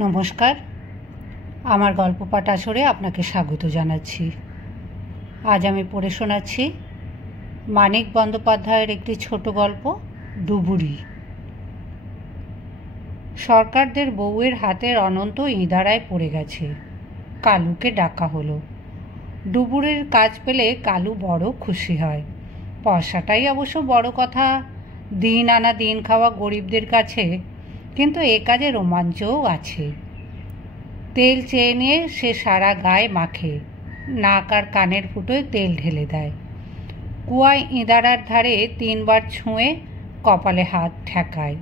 নমস্কার, আমার গল্প পাঠ আসরে আপনাকে স্বাগত জানাচ্ছি। আজ আমি পড়ে শোনাচ্ছি মানিক বন্দ্যোপাধ্যায়ের একটি ছোট গল্প, ডুবুরি। সরকারদের বউয়ের হাতের অনন্ত ইঁদারায় পড়ে গেছে। কালুকে ডাকা হলো। ডুবুরির কাজ পেলে কালু বড় খুশি হয়। পয়সাটাই অবশ্য বড় কথা, দিন আনা দিন খাওয়া গরিবদের কাছে, কিন্তু এ কাজে রোমাঞ্চও আছে। তেল চেয়ে নিয়ে সে সারা গায়ে মাখে, নাক আর কানের ফুটোয় তেল ঢেলে দেয়। কুয়ায় ইঁদারার ধারে 3 বার ছুঁয়ে কপালে হাত ঠেকায়,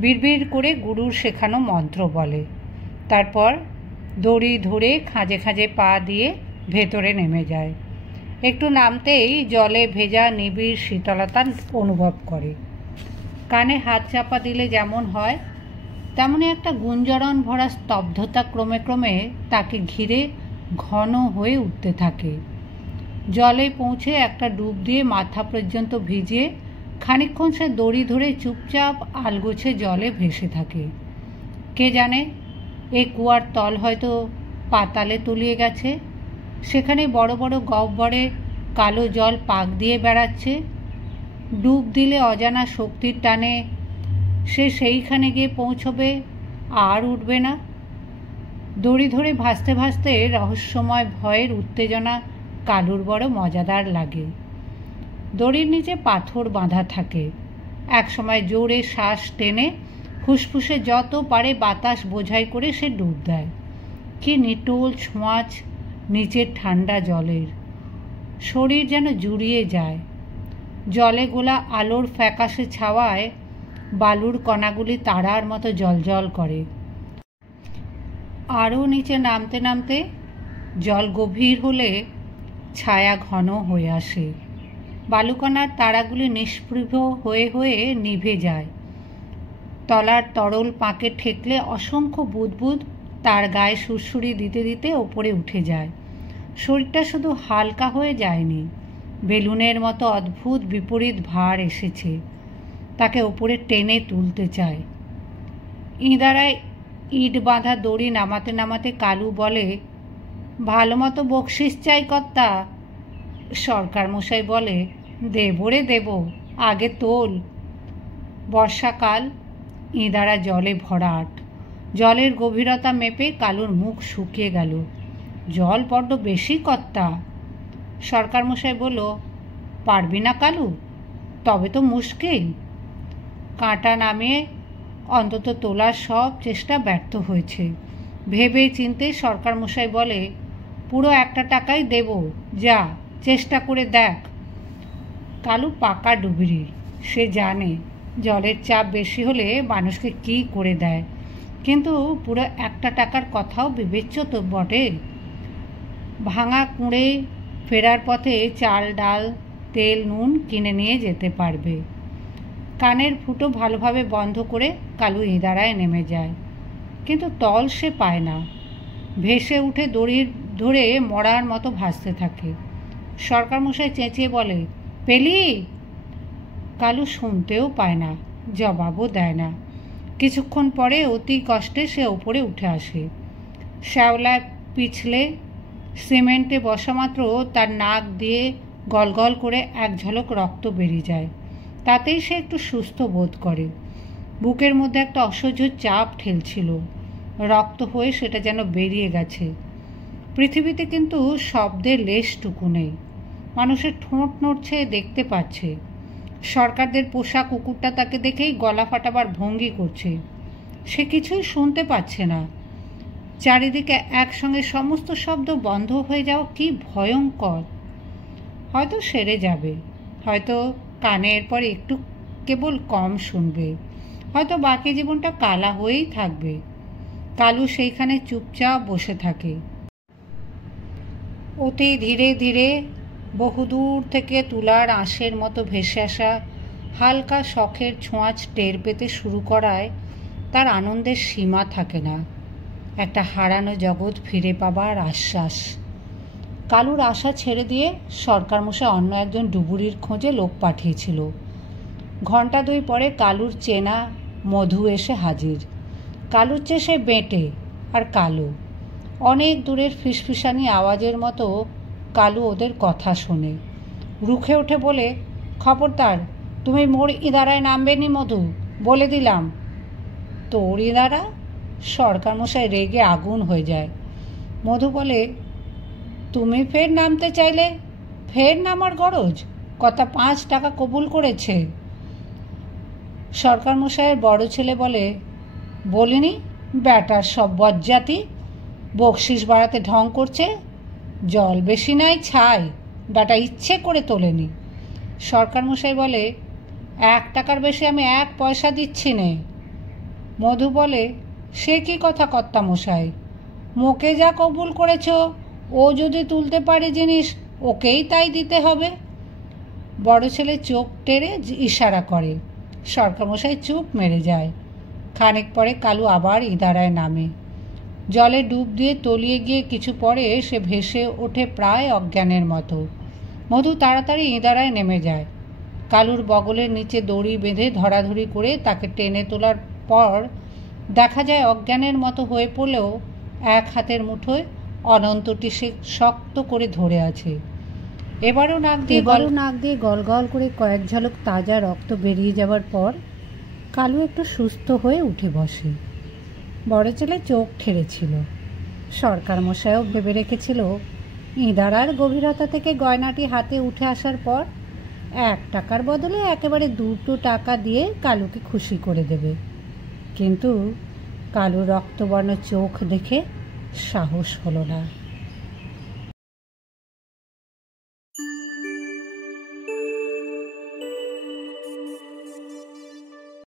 বিড়বিড় করে গুরুর শেখানো মন্ত্র বলে। তারপর দড়ি ধরে খাঁজে খাঁজে পা দিয়ে ভেতরে নেমে যায়। একটু নামতেই জলে ভেজা নিবিড় শীতলতা অনুভব করে। কানে হাত চাপা দিলে যেমন হয়, তেমনি একটা গুঞ্জরণ ভরা স্তব্ধতা ক্রমে ক্রমে তাকে ঘিরে ঘন হয়ে উঠতে থাকে। জলে পৌঁছে একটা ডুব দিয়ে মাথা পর্যন্ত ভিজিয়ে খানিকক্ষণ সে দড়ি ধরে চুপচাপ আলগোছে জলে ভেসে থাকে। কে জানে, এই কুয়ার তল হয়তো পাতালে তলিয়ে গেছে, সেখানে বড় বড় গহ্বরে কালো জল পাক দিয়ে বেড়াচ্ছে। ডুব দিলে অজানা শক্তির টানে সে সেইখানে গিয়ে পৌঁছবে, আর উঠবে না। দড়ি ধরে ভাসতে ভাসতে রহস্যময় ভয়ের উত্তেজনা কালুর বড় মজাদার লাগে। দড়ির নিচে পাথর বাঁধা থাকে। একসময় জোরে শ্বাস টেনে ফুসফুসে যত পারে বাতাস বোঝাই করে সে ডুব দেয়। কি নিটোল ছোঁয়াচ নিচের ঠান্ডা জলের, শরীর যেন জুড়িয়ে যায়। জলে গোলা আলোর ফ্যাকাশে ছাওয়ায় বালুর কণাগুলি তারার মতো জলজল করে। আরও নিচে নামতে নামতে জল গভীর হলে ছায়া ঘন হয়ে আসে। বালুকণার তারাগুলি নিষ্পৃহ হয়ে হয়ে নিভে যায়। তলার তরল পাঁকে ঠেকলে অসংখ্য বুদবুদ তার গায়ে সুরসুরি দিতে দিতে ওপরে উঠে যায়। শরীরটা শুধু হালকা হয়ে যায়নি, বেলুনের মতো অদ্ভুত বিপরীত ভার এসেছে, তাকে ওপরে টেনে তুলতে চায়। ইঁদারায় ইট বাঁধা দড়ি নামাতে নামাতে কালু বলে, ভালো মতো বকশিস চাই কর্তা। সরকার মশাই বলে, দেব রে দেব, আগে তোল। বর্ষাকাল, ইঁদারা জলে ভরাট। জলের গভীরতা মেপে কালুর মুখ শুকিয়ে গেল। জল বড্ড বেশি কর্তা। সরকার মশাই বলল, পারবি না কালু? তবে তো মুশকিল। কাঁটা নামিয়ে অন্তত তোলার সব চেষ্টা ব্যর্থ হয়েছে। ভেবে চিনতে সরকার মশাই বলে, পুরো 1 টাকাই দেব, যা চেষ্টা করে দেখ। কালু পাকা ডুবুরি, সে জানে জলের চাপ বেশি হলে মানুষকে কি করে দেয়, কিন্তু পুরো 1 টাকার কথাও বিবেচ্য তো বটে। ভাঙা কুঁড়ে ফেরার পথে চাল ডাল তেল নুন কিনে নিয়ে যেতে পারবে। কানের ফুটো ভালোভাবে বন্ধ করে কালু ইঁদারায় নেমে যায়, কিন্তু তল সে পায় না। ভেসে উঠে দড়ির ধরে মরার মতো ভাসতে থাকে। সরকার মশাই চেঁচিয়ে বলে, পেলি? কালু শুনতেও পায় না, জবাবও দেয় না। কিছুক্ষণ পরে অতি কষ্টে সে ওপরে উঠে আসে। শ্যাওলা পিছলে সিমেন্টে বসা মাত্র তার নাক দিয়ে গলগল করে এক ঝলক রক্ত বেরিয়ে যায়। তাতেই সে একটু সুস্থ বোধ করে। বুকের মধ্যে একটা অসহ্য চাপ ঠেলছিল, রক্ত হয়ে সেটা যেন বেরিয়ে গেছে। পৃথিবীতে কিন্তু শব্দের লেশটুকু নেই। মানুষের ঠোঁট নড়ছে, দেখতে পাচ্ছে। সরকারদের পোষা কুকুরটা তাকে দেখেই গলা ফাটাবার ভঙ্গি করছে। সে কিছুই শুনতে পাচ্ছে না। চারিদিকে একসঙ্গে সমস্ত শব্দ বন্ধ হয়ে যাওয়া কি ভয়ঙ্কর। হয়তো সেরে যাবে, হয়তো কানে এরপর একটু কেবল কম শুনবে, হয়তো বাকি জীবনটা কালা হয়েই থাকবে। কালু সেইখানে চুপচাপ বসে থাকে। অতি ধীরে ধীরে বহুদূর থেকে তুলার আঁশের মতো ভেসে আসা হালকা শখের ছোঁয়াচ টের পেতে শুরু করায় তার আনন্দের সীমা থাকে না। একটা হারানো জগৎ ফিরে পাবার আশ্বাস। কালুর আশা ছেড়ে দিয়ে সরকার মশাই অন্য একজন ডুবুরির খোঁজে লোক পাঠিয়েছিল। ঘণ্টা 2 পরে কালুর চেনা মধু এসে হাজির। কালুর চেয়ে সে বেঁটে আর কালো। অনেক দূরের ফিসফিসানি আওয়াজের মতো কালু ওদের কথা শোনে। রুখে ওঠে বলে, খবরদার, তুমি মোর ইদারায় নামবে নি মধু, বলে দিলাম। তোর ইদারা? সরকারমশাই রেগে আগুন হয়ে যায়। মধু বলে, তুমি ফের নামতে চাইলে ফের নামার গরজ? কথা 5 টাকা কবুল করেছে। সরকারমশাইয়ের বড় ছেলে বলে, বলিনি ব্যাটার সব বজ্জাতি, বকশিস বাড়াতে ঢং করছে। জল বেশি নাই ছাই, ব্যাটা ইচ্ছে করে তোলেনি। সরকারমশাই বলে, 1 টাকার বেশি আমি 1 পয়সা দিচ্ছি নে। মধু বলে, সে কি কথা কর্তামশাই, মোকে যা কবুল করেছ ও যদি তুলতে পারে জিনিস ওকেই তাই দিতে হবে। বড় ছেলে চোখ টেরে ইশারা করে। সরকারমশাই চুপ মেরে যায়। খানিক পরে কালু আবার ইদারায় নামে। জলে ডুব দিয়ে তলিয়ে গিয়ে কিছু পরে সে ভেসে ওঠে প্রায় অজ্ঞানের মতো। মধু তাড়াতাড়ি ইদারায় নেমে যায়। কালুর বগলের নিচে দড়ি বেঁধে ধরাধরি করে তাকে টেনে তোলার পর দেখা যায় অজ্ঞানের মতো হয়ে পড়লেও এক হাতের মুঠোয় অনন্তটি সে শক্ত করে ধরে আছে। এবারও নাক দিয়ে গল গল করে কয়েক ঝলক তাজা রক্ত বেরিয়ে যাওয়ার পর কালু একটু সুস্থ হয়ে উঠে বসে। বড় ছেলে চোখ ঠেরেছিল। সরকারমশাইও ভেবে রেখেছিল ইঁদারার গভীরতা থেকে গয়নাটি হাতে উঠে আসার পর 1 টাকার বদলে একেবারে 2 টাকা দিয়ে কালুকে খুশি করে দেবে। কিন্তু কালু রক্তবর্ণ চোখ দেখে সাহস হলো না।